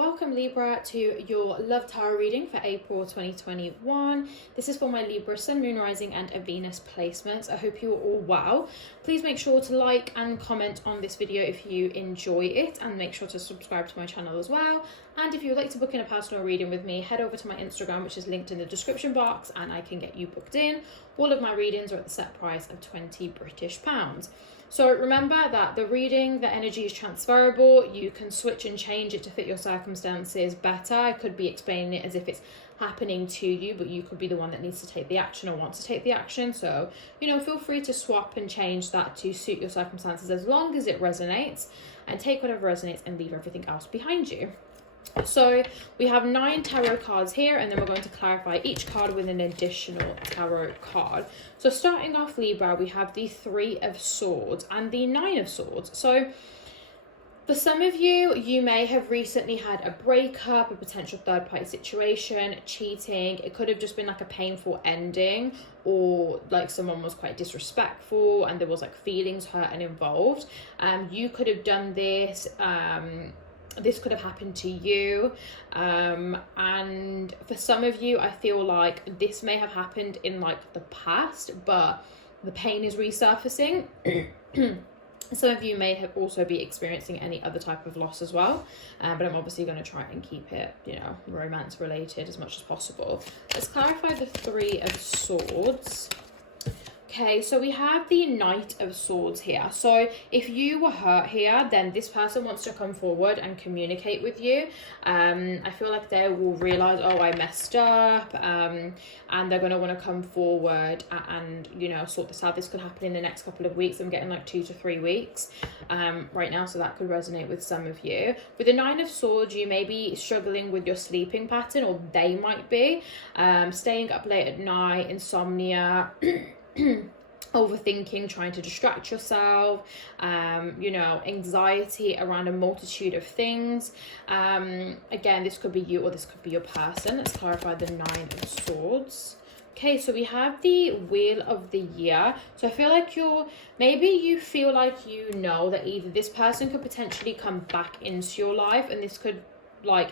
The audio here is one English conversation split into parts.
Welcome Libra to your Love Tarot reading for April 2021. This is for my Libra Sun, Moon, Rising and a Venus placements. I hope you are all well. Please make sure to like and comment on this video if you enjoy it, and make sure to subscribe to my channel as well. And if you would like to book in a personal reading with me, head over to my Instagram, which is linked in the description box, and I can get you booked in. All of my readings are at the set price of £20 British. So remember that the reading, the energy is transferable. You can switch and change it to fit your circumstances better. I could be explaining it as if it's happening to you, but you could be the one that needs to take the action or wants to take the action. So, feel free to swap and change that to suit your circumstances as long as it resonates, and take whatever resonates and leave everything else behind you. So we have 9 tarot cards here, and then we're going to clarify each card with an additional tarot card. So starting off, Libra, we have the 3 of Swords and the 9 of Swords. So for some of you, you may have recently had a breakup, a potential third-party situation, cheating. It could have just been like a painful ending, or like someone was quite disrespectful and there was like feelings hurt and involved. You could have done this. This could have happened to you, and for some of you, I feel like this may have happened in like the past, but the pain is resurfacing. Some of you may have also be experiencing any other type of loss as well, but I'm obviously going to try and keep it, romance related as much as possible. Let's clarify the 3 of Swords. Okay, so we have the Knight of Swords here. So if you were hurt here, then this person wants to come forward and communicate with you. I feel like they will realize, oh, I messed up, and they're going to want to come forward and sort this out. This could happen in the next couple of weeks. I'm getting like 2 to 3 weeks right now, so that could resonate with some of you. With the 9 of Swords, you may be struggling with your sleeping pattern, or they might be staying up late at night, insomnia, overthinking, trying to distract yourself, anxiety around a multitude of things. Again, this could be you or this could be your person. Let's clarify the 9 of Swords. Okay, so we have the Wheel of the Year. So I feel like maybe you feel like that either this person could potentially come back into your life, and this could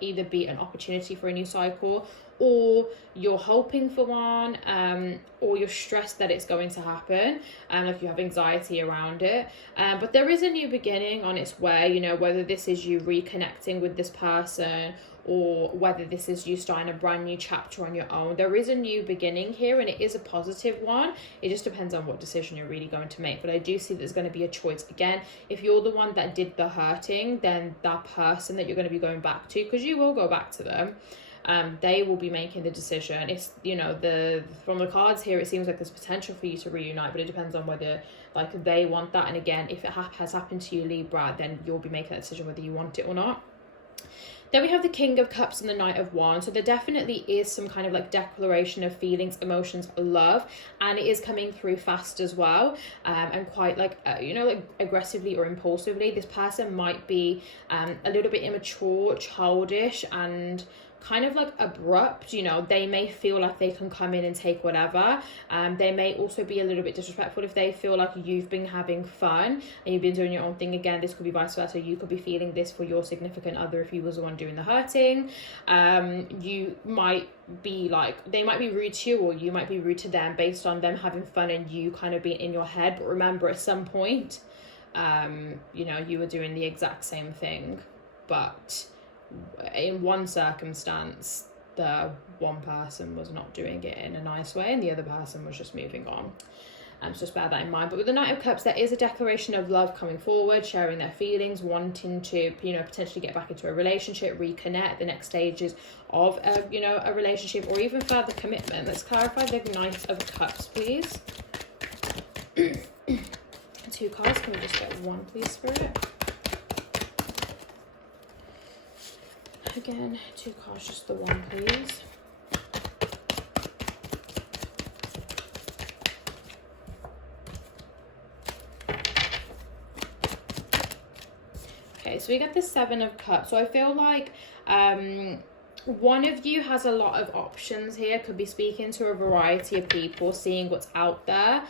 either be an opportunity for a new cycle, or you're hoping for one, or you're stressed that it's going to happen, and if you have anxiety around it, but there is a new beginning on its way. Whether this is you reconnecting with this person, or whether this is you starting a brand new chapter on your own, there is a new beginning here, and it is a positive one. It just depends on what decision you're really going to make, but I do see there's going to be a choice. Again, if you're the one that did the hurting, then that person that you're going to be going back to, because you will go back to them, they will be making the decision. It's from the cards here, it seems like there's potential for you to reunite, but it depends on whether they want that. And again, if it has happened to you, Libra, then you'll be making that decision whether you want it or not. Then we have the King of Cups and the Knight of Wands. So there definitely is some kind of declaration of feelings, emotions, love, and it is coming through fast as well, and quite aggressively or impulsively. This person might be a little bit immature, childish, and kind of abrupt. They may feel like they can come in and take whatever. They may also be a little bit disrespectful if they feel like you've been having fun and you've been doing your own thing. Again, this could be vice versa. You could be feeling this for your significant other if you was the one doing the hurting. You might be they might be rude to you, or you might be rude to them based on them having fun and you kind of being in your head. But remember, at some point, you were doing the exact same thing, but in one circumstance, the one person was not doing it in a nice way and the other person was just moving on. So just bear that in mind. But with the Knight of Cups, there is a declaration of love coming forward, sharing their feelings, wanting to, potentially get back into a relationship, reconnect, the next stages of, a relationship, or even further commitment. Let's clarify the Knight of Cups, please. 2 cards. Can we just get 1, please, Spirit? Again, 2 cards, just the 1, please. Okay, so we got the 7 of Cups. So I feel like one of you has a lot of options here, could be speaking to a variety of people, seeing what's out there.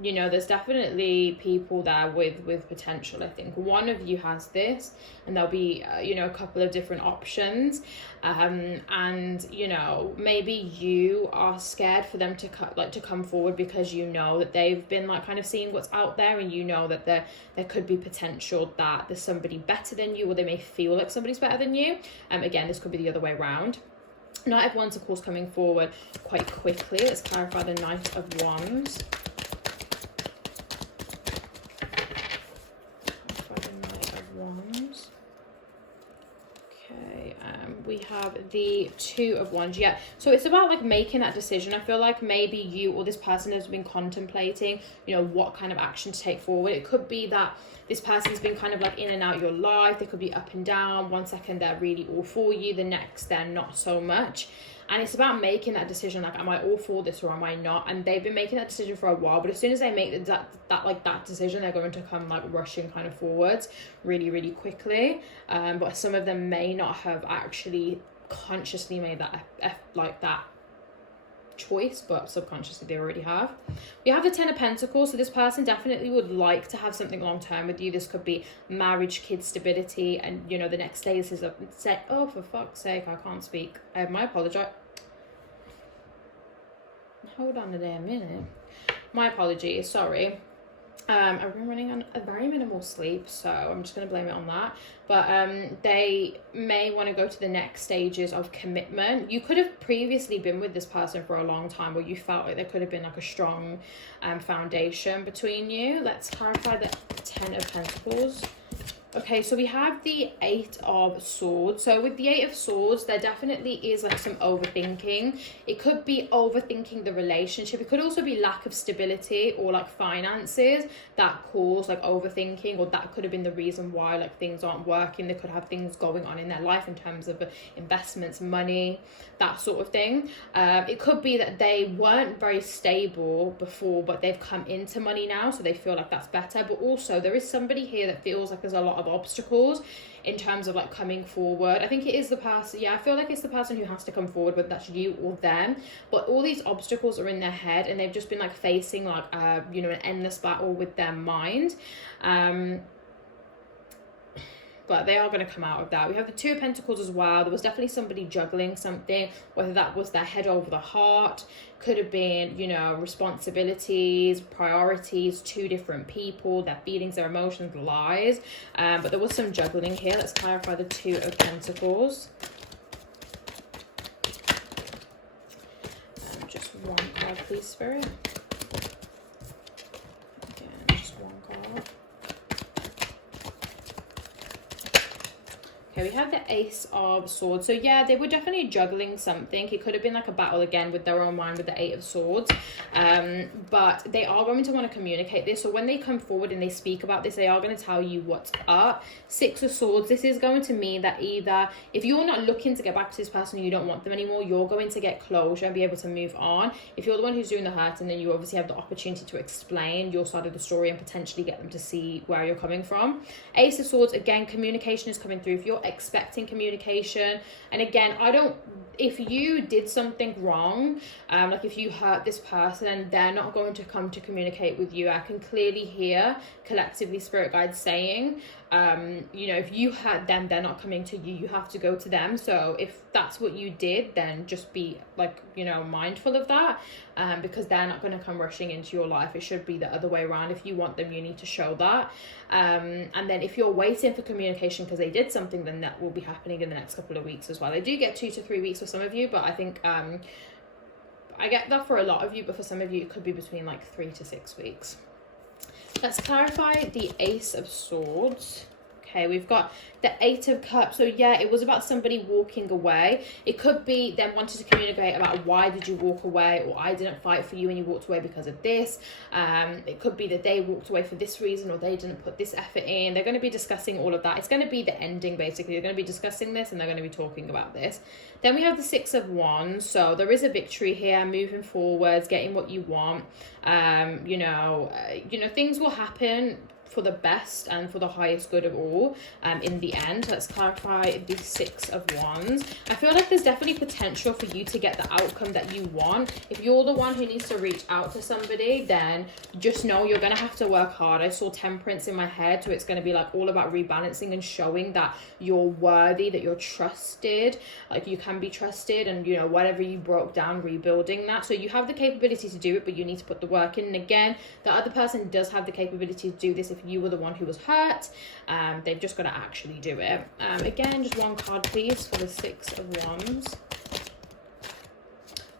you know, there's definitely people there with potential. I think one of you has this, and there'll be you know, a couple of different options, and you know, maybe you are scared for them to to come forward, because you know that they've been like kind of seeing what's out there, and you know that there could be potential that there's somebody better than you, or they may feel like somebody's better than you. Again, this could be the other way around. Not everyone's of course coming forward quite quickly. Let's clarify the Knight of Wands. We have the Two of Wands. Yeah, so it's about like making that decision. I feel like maybe you or this person has been contemplating, you know, what kind of action to take forward. It could be that this person's been kind of like in and out your life. They could be up and down. One second they're really all for you, the next they're not so much. And it's about making that decision, like, am I all for this or am I not? And they've been making that decision for a while, but as soon as they make that decision, they're going to come like rushing kind of forwards really, really quickly. But some of them may not have actually consciously made that choice, but subconsciously they already have. We have the Ten of Pentacles, so this person definitely would like to have something long term with you. This could be marriage, kid stability, and you know, the next day this is a set. Oh, for fuck's sake, I can't speak. My apologies. Hold on a damn minute. My apologies, sorry. I've been running on a very minimal sleep, so I'm just going to blame it on that. But they may want to go to the next stages of commitment. You could have previously been with this person for a long time, where you felt like there could have been like a strong foundation between you. Let's clarify the Ten of Pentacles. Okay, so we have the Eight of Swords. So with the Eight of Swords, there definitely is like some overthinking. It could be overthinking the relationship. It could also be lack of stability or like finances that cause like overthinking, or that could have been the reason why like things aren't working. They could have things going on in their life in terms of investments, money, that sort of thing. It could be that they weren't very stable before, but they've come into money now, so they feel like that's better. But also there is somebody here that feels like there's a lot of obstacles in terms of like coming forward. I think it is the person, yeah, I feel like it's the person who has to come forward, whether that's you or them. But all these obstacles are in their head, and they've just been like facing like you know, an endless battle with their mind. But they are going to come out of that. We have the Two of Pentacles as well. There was definitely somebody juggling something, whether that was their head over the heart, could have been, you know, responsibilities, priorities, two different people, their feelings, their emotions, lies. But there was some juggling here. Let's clarify the Two of Pentacles. Just one card, please, Spirit. Again, just one card. Okay, we have the Ace of Swords. So yeah, they were definitely juggling something. It could have been like a battle again with their own mind with the Eight of Swords. But they are going to want to communicate this. So when they come forward and they speak about this, they are going to tell you what's up. Six of Swords, this is going to mean that either if you're not looking to get back to this person and you don't want them anymore, you're going to get closure and be able to move on. If you're the one who's doing the hurting, then you obviously have the opportunity to explain your side of the story and potentially get them to see where you're coming from. Ace of Swords, again, communication is coming through. If you're expecting communication, and again, if you did something wrong, like if you hurt this person and they're not going to come to communicate with you, I can clearly hear collectively spirit guides saying, you know, if you hurt them, they're not coming to you, you have to go to them. So if that's what you did, then just be like, you know, mindful of that, because they're not going to come rushing into your life. It should be the other way around. If you want them, you need to show that. And then if you're waiting for communication because they did something, then that will be happening in the next couple of weeks as well. They do get 2 to 3 weeks for some of you, but I think I get that for a lot of you, but for some of you it could be between like 3 to 6 weeks. Let's clarify the Ace of Swords. Okay, we've got the Eight of Cups. So yeah, it was about somebody walking away. It could be them wanting to communicate about why did you walk away, or I didn't fight for you and you walked away because of this. It could be that they walked away for this reason, or they didn't put this effort in. They're going to be discussing all of that. It's going to be the ending, basically. They're going to be discussing this and they're going to be talking about this. Then we have the Six of Wands. So there is a victory here, moving forwards, getting what you want. You know, things will happen for the best and for the highest good of all in the end. Let's clarify the Six of Wands. I feel like there's definitely potential for you to get the outcome that you want. If you're the one who needs to reach out to somebody, then just know you're going to have to work hard. I saw Temperance in my head, so it's going to be like all about rebalancing and showing that you're worthy, that you're trusted, like you can be trusted, and you know, whatever you broke down, rebuilding that. So you have the capability to do it, but you need to put the work in. And again, the other person does have the capability to do this if you were the one who was hurt. They've just got to actually do it. Again, just one card please for the Six of Wands.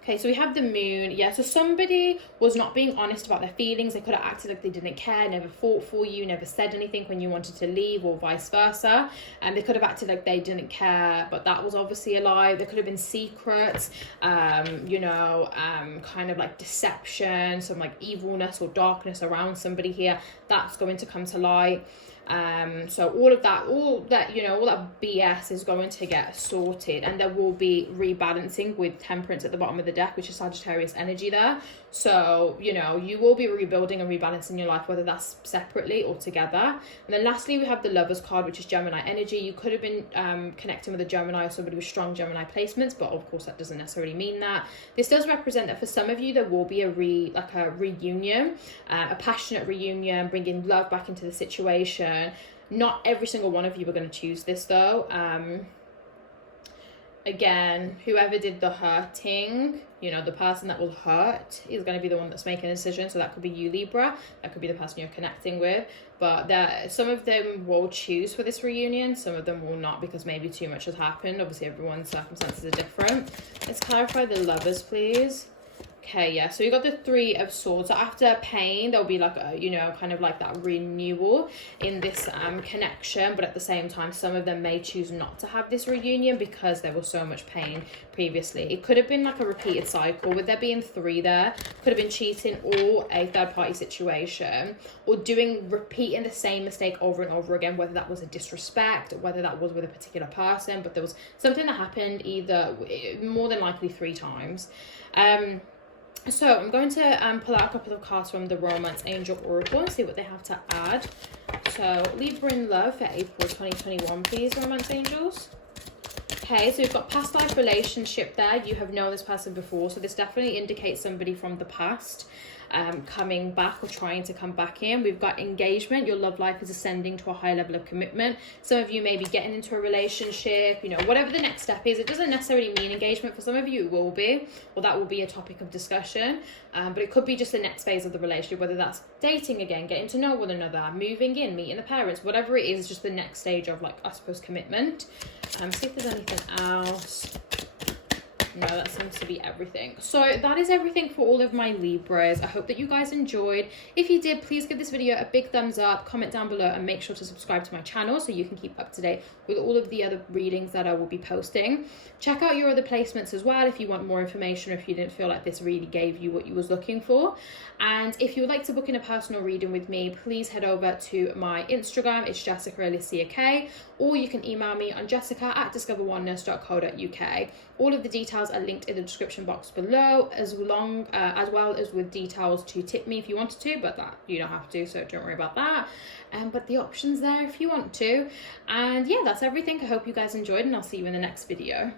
Okay, so we have the Moon. Yeah, so somebody was not being honest about their feelings. They could have acted like they didn't care, never fought for you, never said anything when you wanted to leave, or vice versa. And they could have acted like they didn't care, but that was obviously a lie. There could have been secrets, you know, kind of like deception, some like evilness or darkness around somebody here. That's going to come to light. So all that, you know, all that BS is going to get sorted, and there will be rebalancing with Temperance at the bottom of the deck, which is Sagittarius energy there. So, you know, you will be rebuilding and rebalancing your life, whether that's separately or together. And then lastly, we have the Lovers card, which is Gemini energy. You could have been connecting with a Gemini or somebody with strong Gemini placements, but of course that doesn't necessarily mean that. This does represent that for some of you, there will be a reunion, a passionate reunion, bringing love back into the situation. Not every single one of you are going to choose this though. Again, whoever did the hurting, you know, the person that was hurt is going to be the one that's making a decision. So that could be you, Libra. That could be the person you're connecting with. But some of them will choose for this reunion. Some of them will not, because maybe too much has happened. Obviously, everyone's circumstances are different. Let's clarify the Lovers, please. Okay, yeah, so you got the Three of Swords. So after pain, there'll be like a, you know, kind of like that renewal in this connection, but at the same time, some of them may choose not to have this reunion because there was so much pain previously. It could have been like a repeated cycle, with there being three there. Could have been cheating or a third-party situation, or repeating the same mistake over and over again, whether that was a disrespect, whether that was with a particular person, but there was something that happened either, more than likely 3 times. So I'm going to pull out a couple of cards from the Romance Angel Oracle and see what they have to add. So Libra in love for April 2021, please, Romance Angels. Okay, so we've got past life relationship there. You have known this person before, so this definitely indicates somebody from the past coming back or trying to come back in. We've got engagement. Your love life is ascending to a high level of commitment. Some of you may be getting into a relationship, you know, whatever the next step is. It doesn't necessarily mean engagement. For some of you, it will be, or that will be a topic of discussion. But it could be just the next phase of the relationship, whether that's dating again, getting to know one another, moving in, meeting the parents, whatever it is, just the next stage of, like, I suppose, commitment. See if there's anything else. No, that seems to be everything. So that is everything for all of my Libras. I hope that you guys enjoyed. If you did, please give this video a big thumbs up, comment down below, and make sure to subscribe to my channel so you can keep up to date with all of the other readings that I will be posting. Check out your other placements as well if you want more information, or if you didn't feel like this really gave you what you was looking for. And if you would like to book in a personal reading with me, please head over to my Instagram. It's Jessica Alicia K, or you can email me on jessica@discoveroneness.co.uk. All of the details are linked in the description box below, as well as with details to tip me if you wanted to, but that you don't have to, so don't worry about that. But the option's there if you want to. And yeah, that's everything. I hope you guys enjoyed, and I'll see you in the next video.